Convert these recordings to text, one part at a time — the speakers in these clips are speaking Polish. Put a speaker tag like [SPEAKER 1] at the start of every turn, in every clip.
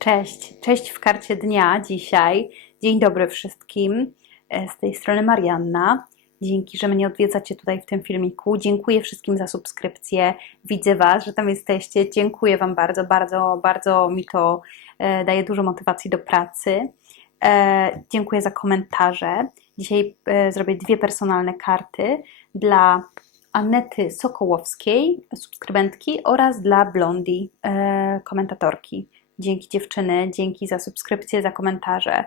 [SPEAKER 1] Cześć, cześć w karcie dnia dzisiaj. Dzień dobry wszystkim. E, Z tej strony Marianna. Dzięki, że mnie odwiedzacie tutaj w tym filmiku. Dziękuję wszystkim za subskrypcję. Widzę Was, że tam jesteście. Dziękuję Wam bardzo, bardzo, bardzo mi to e, daje dużo motywacji do pracy. E, Dziękuję za komentarze. Dzisiaj zrobię dwie personalne karty dla Anety Sokołowskiej, subskrybentki, oraz dla Blondi, komentatorki. Dzięki dziewczyny, dzięki za subskrypcję, za komentarze,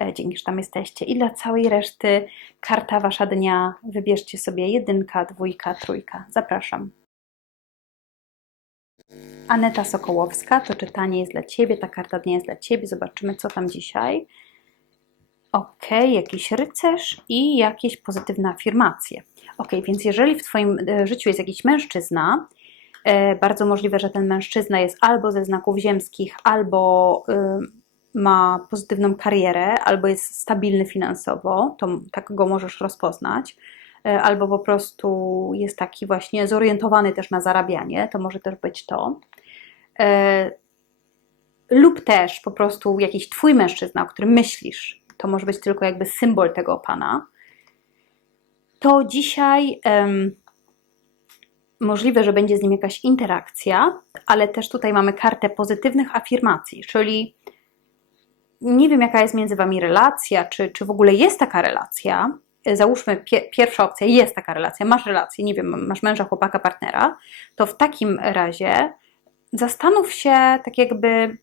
[SPEAKER 1] e, dzięki, że tam jesteście. I dla całej reszty karta Wasza dnia. Wybierzcie sobie jedynka, dwójka, trójka. Zapraszam. Aneta Sokołowska, to czytanie jest dla Ciebie, ta karta dnia jest dla Ciebie. Zobaczymy, co tam dzisiaj. Ok, jakiś rycerz i jakieś pozytywne afirmacje. Ok, więc jeżeli w Twoim e, życiu jest jakiś mężczyzna, bardzo możliwe, że ten mężczyzna jest albo ze znaków ziemskich, albo y, ma pozytywną karierę, albo jest stabilny finansowo, to tak go możesz rozpoznać, e, albo po prostu jest taki właśnie zorientowany też na zarabianie, to może też być to. E, Lub też po prostu jakiś Twój mężczyzna, o którym myślisz, to może być tylko jakby symbol tego pana, to dzisiaj em, możliwe, że będzie z nim jakaś interakcja, ale też tutaj mamy kartę pozytywnych afirmacji, czyli nie wiem, jaka jest między Wami relacja, czy, czy w ogóle jest taka relacja. Załóżmy, pie, pierwsza opcja, jest taka relacja, masz relację, nie wiem, masz męża, chłopaka, partnera, to w takim razie zastanów się tak jakby,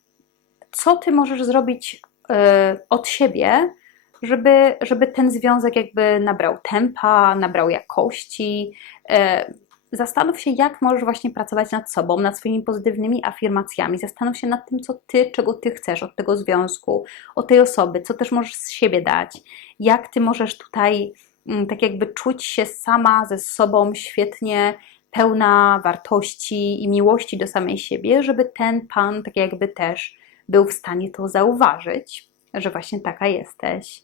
[SPEAKER 1] co Ty możesz zrobić y, od siebie, żeby, żeby ten związek jakby nabrał tempa, nabrał jakości. y, Zastanów się, jak możesz właśnie pracować nad sobą, nad swoimi pozytywnymi afirmacjami. Zastanów się nad tym, co ty, czego ty chcesz od tego związku, od tej osoby, co też możesz z siebie dać, jak ty możesz tutaj mm, tak jakby czuć się sama ze sobą świetnie, pełna wartości i miłości do samej siebie, żeby ten pan tak jakby też był w stanie to zauważyć, że właśnie taka jesteś,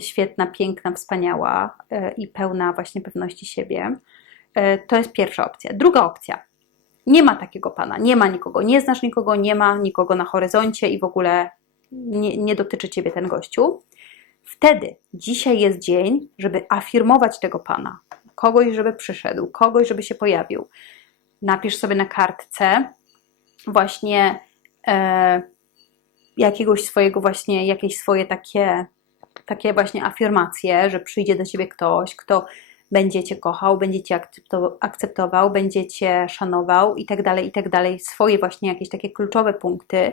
[SPEAKER 1] świetna, piękna, wspaniała e, i pełna właśnie pewności siebie. E, To jest pierwsza opcja. Druga opcja. Nie ma takiego pana, nie ma nikogo, nie znasz nikogo, nie ma nikogo na horyzoncie i w ogóle nie, nie dotyczy ciebie ten gościu. Wtedy dzisiaj jest dzień, żeby afirmować tego pana, kogoś, żeby przyszedł, kogoś, żeby się pojawił. Napisz sobie na kartce właśnie e, jakiegoś swojego właśnie, jakieś swoje takie, takie właśnie afirmacje, że przyjdzie do ciebie ktoś, kto będzie cię kochał, będzie cię akcepto- akceptował, będzie cię szanował i tak dalej, i tak dalej. Swoje właśnie jakieś takie kluczowe punkty.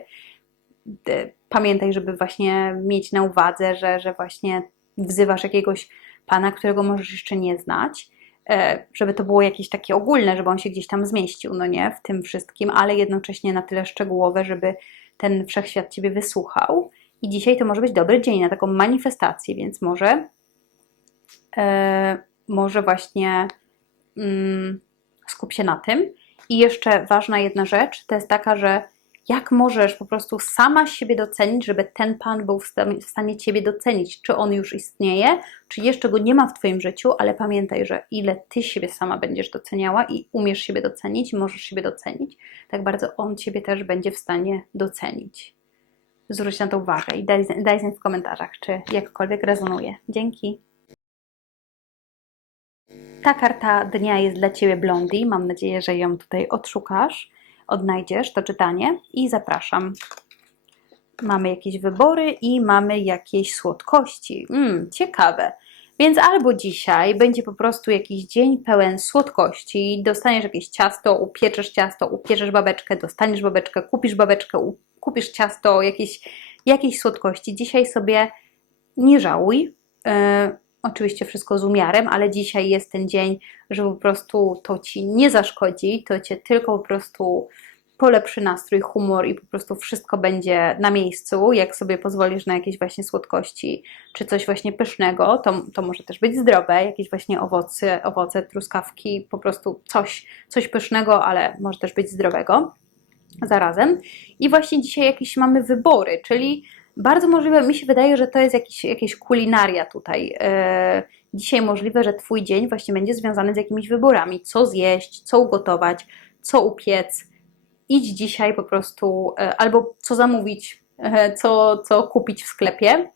[SPEAKER 1] Pamiętaj, żeby właśnie mieć na uwadze, że, że właśnie wzywasz jakiegoś pana, którego możesz jeszcze nie znać, e, żeby to było jakieś takie ogólne, żeby on się gdzieś tam zmieścił, no nie, w tym wszystkim, ale jednocześnie na tyle szczegółowe, żeby ten wszechświat ciebie wysłuchał. I dzisiaj to może być dobry dzień na taką manifestację, więc może e, może właśnie mm, skup się na tym. I jeszcze ważna jedna rzecz, to jest taka, że jak możesz po prostu sama siebie docenić, żeby ten pan był w stanie, ciebie docenić, czy on już istnieje, czy jeszcze go nie ma w twoim życiu, ale pamiętaj, że ile ty siebie sama będziesz doceniała i umiesz siebie docenić, możesz siebie docenić, tak bardzo on ciebie też będzie w stanie docenić. Zwróć na to uwagę i daj, daj znać w komentarzach, czy jakkolwiek rezonuje. Dzięki. Ta karta dnia jest dla Ciebie, Blondi. Mam nadzieję, że ją tutaj odszukasz, odnajdziesz to czytanie i zapraszam. Mamy jakieś wybory i mamy jakieś słodkości. Mmm, ciekawe. Więc albo dzisiaj będzie po prostu jakiś dzień pełen słodkości, dostaniesz jakieś ciasto, upieczesz ciasto, upieczesz babeczkę, dostaniesz babeczkę, kupisz babeczkę, kupisz ciasto, jakieś, jakieś słodkości. Dzisiaj sobie nie żałuj. Yy, oczywiście wszystko z umiarem, ale dzisiaj jest ten dzień, że po prostu to ci nie zaszkodzi, to cię tylko po prostu polepszy nastrój, humor i po prostu wszystko będzie na miejscu. Jak sobie pozwolisz na jakieś właśnie słodkości, czy coś właśnie pysznego, to, to może też być zdrowe, jakieś właśnie owoce, owoce, truskawki, po prostu coś, coś pysznego, ale może też być zdrowego zarazem. I właśnie dzisiaj jakieś mamy wybory, czyli bardzo możliwe, mi się wydaje, że to jest jakiś, jakieś kulinaria tutaj. E, Dzisiaj możliwe, że Twój dzień właśnie będzie związany z jakimiś wyborami, co zjeść, co ugotować, co upiec. Idź dzisiaj po prostu, e, albo co zamówić e, co, co kupić w sklepie,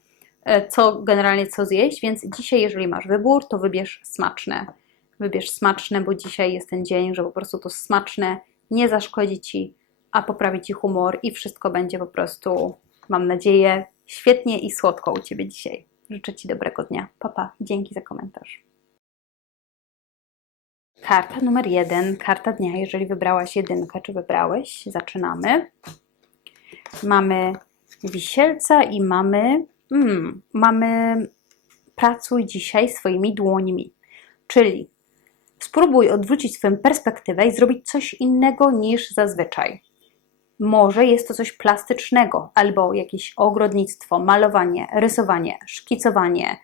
[SPEAKER 1] co generalnie co zjeść, więc dzisiaj, jeżeli masz wybór, to wybierz smaczne. Wybierz smaczne, bo dzisiaj jest ten dzień, że po prostu to smaczne nie zaszkodzi Ci, a poprawi Ci humor i wszystko będzie po prostu, mam nadzieję, świetnie i słodko u Ciebie dzisiaj. Życzę Ci dobrego dnia. Papa, pa. dzięki za komentarz. Karta numer jeden, karta dnia. Jeżeli wybrałaś jedynkę, czy wybrałeś, zaczynamy. Mamy wisielca i mamy, mm, mamy pracuj dzisiaj swoimi dłońmi. Czyli spróbuj odwrócić swoją perspektywę i zrobić coś innego niż zazwyczaj. Może jest to coś plastycznego, albo jakieś ogrodnictwo, malowanie, rysowanie, szkicowanie,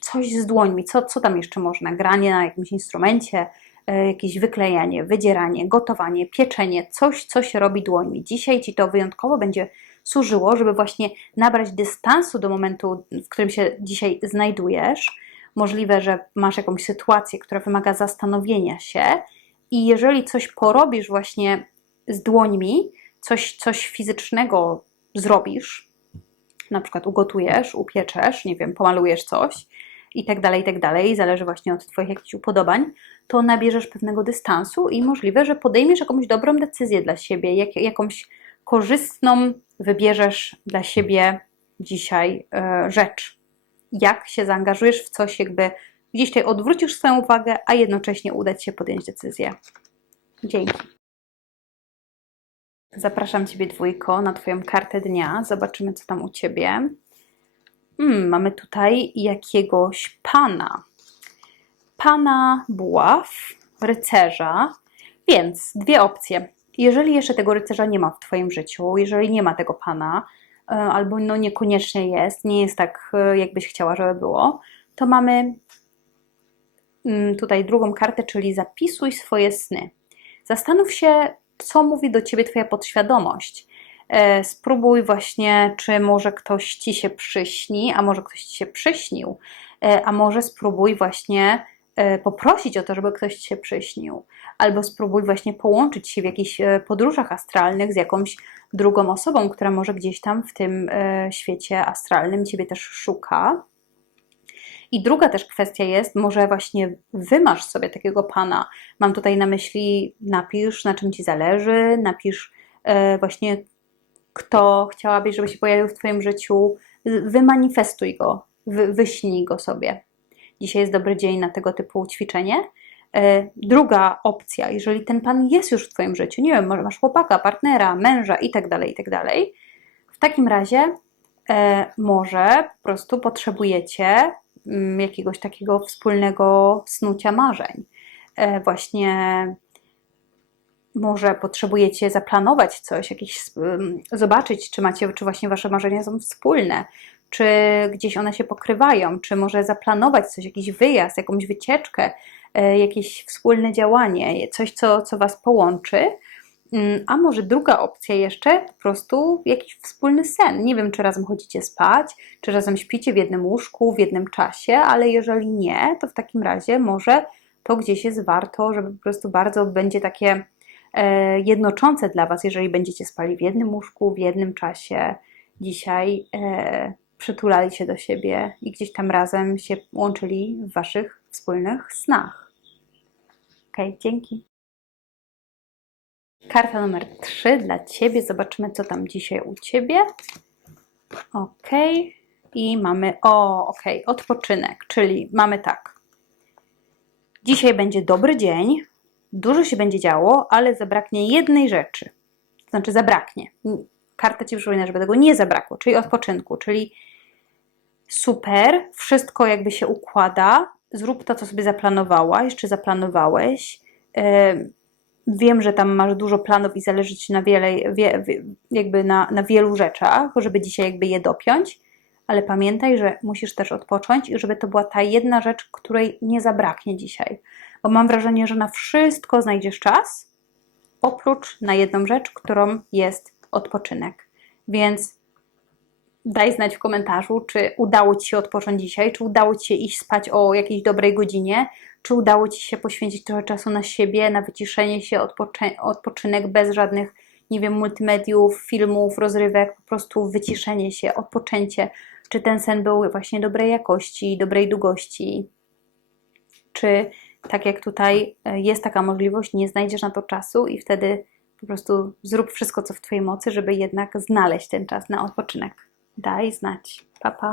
[SPEAKER 1] coś z dłońmi, co, co tam jeszcze można? Granie na jakimś instrumencie, e, jakieś wyklejanie, wydzieranie, gotowanie, pieczenie, coś, co się robi dłońmi. Dzisiaj Ci to wyjątkowo będzie służyło, żeby właśnie nabrać dystansu do momentu, w którym się dzisiaj znajdujesz. Możliwe, że masz jakąś sytuację, która wymaga zastanowienia się, i jeżeli coś porobisz właśnie z dłońmi, coś, coś fizycznego zrobisz, na przykład ugotujesz, upieczesz, nie wiem, pomalujesz coś i tak dalej, i tak dalej, zależy właśnie od Twoich jakichś upodobań, to nabierzesz pewnego dystansu i możliwe, że podejmiesz jakąś dobrą decyzję dla siebie, jak, jakąś korzystną wybierzesz dla siebie dzisiaj e, rzecz. Jak się zaangażujesz w coś, jakby gdzieś tutaj odwrócisz swoją uwagę, a jednocześnie uda Ci się podjąć decyzję. Dzięki. Zapraszam Ciebie dwójko na Twoją kartę dnia. Zobaczymy, co tam u Ciebie. Hmm, mamy tutaj jakiegoś pana. Pana buław, rycerza. Więc dwie opcje. Jeżeli jeszcze tego rycerza nie ma w Twoim życiu, jeżeli nie ma tego pana, e, albo no niekoniecznie jest, nie jest tak, e, jakbyś chciała, żeby było, to mamy mm, tutaj drugą kartę, czyli zapisuj swoje sny. Zastanów się, co mówi do ciebie Twoja podświadomość. E, spróbuj właśnie, czy może ktoś ci się przyśni, a może ktoś ci się przyśnił, e, a może spróbuj właśnie e, poprosić o to, żeby ktoś ci się przyśnił, albo spróbuj właśnie połączyć się w jakichś podróżach astralnych z jakąś drugą osobą, która może gdzieś tam w tym świecie astralnym ciebie też szuka. I druga też kwestia jest, może właśnie wymasz sobie takiego pana. Mam tutaj na myśli, napisz na czym ci zależy, napisz e, właśnie kto chciałabyś, żeby się pojawił w Twoim życiu, wymanifestuj go, wy, wyśnij go sobie. Dzisiaj jest dobry dzień na tego typu ćwiczenie. E, druga opcja, jeżeli ten pan jest już w Twoim życiu, nie wiem, może masz chłopaka, partnera, męża i tak dalej, i tak w takim razie e, może po prostu potrzebujecie jakiegoś takiego wspólnego snucia marzeń. E, właśnie może potrzebujecie zaplanować coś, jakieś, mm, zobaczyć, czy macie, czy właśnie wasze marzenia są wspólne, czy gdzieś one się pokrywają, czy może zaplanować coś, jakiś wyjazd, jakąś wycieczkę, e, jakieś wspólne działanie, coś, co, co was połączy Mm, a może druga opcja jeszcze, po prostu jakiś wspólny sen. Nie wiem, czy razem chodzicie spać, czy razem śpicie w jednym łóżku, w jednym czasie, ale jeżeli nie, to w takim razie może to gdzieś jest warto, żeby po prostu bardzo będzie takie e, jednoczące dla Was, jeżeli będziecie spali w jednym łóżku, w jednym czasie. Dzisiaj e, przytulali się do siebie i gdzieś tam razem się łączyli w Waszych wspólnych snach. Ok, dzięki. Karta numer 3 dla Ciebie. Zobaczymy, co tam dzisiaj u Ciebie. Ok. I mamy, o, ok, odpoczynek, czyli mamy tak. Dzisiaj będzie dobry dzień, dużo się będzie działo, ale zabraknie jednej rzeczy. To znaczy zabraknie. Karta Ci przypomina, żeby tego nie zabrakło, czyli odpoczynku, czyli super, wszystko jakby się układa, zrób to, co sobie zaplanowała, jeszcze zaplanowałeś. Yy, Wiem, że tam masz dużo planów i zależy Ci na wiele, wie, jakby na, na wielu rzeczach, żeby dzisiaj jakby je dopiąć, ale pamiętaj, że musisz też odpocząć i żeby to była ta jedna rzecz, której nie zabraknie dzisiaj. Bo mam wrażenie, że na wszystko znajdziesz czas, oprócz na jedną rzecz, którą jest odpoczynek. Więc daj znać w komentarzu, czy udało Ci się odpocząć dzisiaj, czy udało Ci się iść spać o jakiejś dobrej godzinie, czy udało Ci się poświęcić trochę czasu na siebie, na wyciszenie się, odpoczy odpoczynek bez żadnych nie wiem, multimediów, filmów, rozrywek, po prostu wyciszenie się, odpoczęcie. Czy ten sen był właśnie dobrej jakości, dobrej długości, czy tak jak tutaj e, jest taka możliwość, nie znajdziesz na to czasu i wtedy po prostu zrób wszystko, co w Twojej mocy, żeby jednak znaleźć ten czas na odpoczynek. Daj znać. Pa, pa.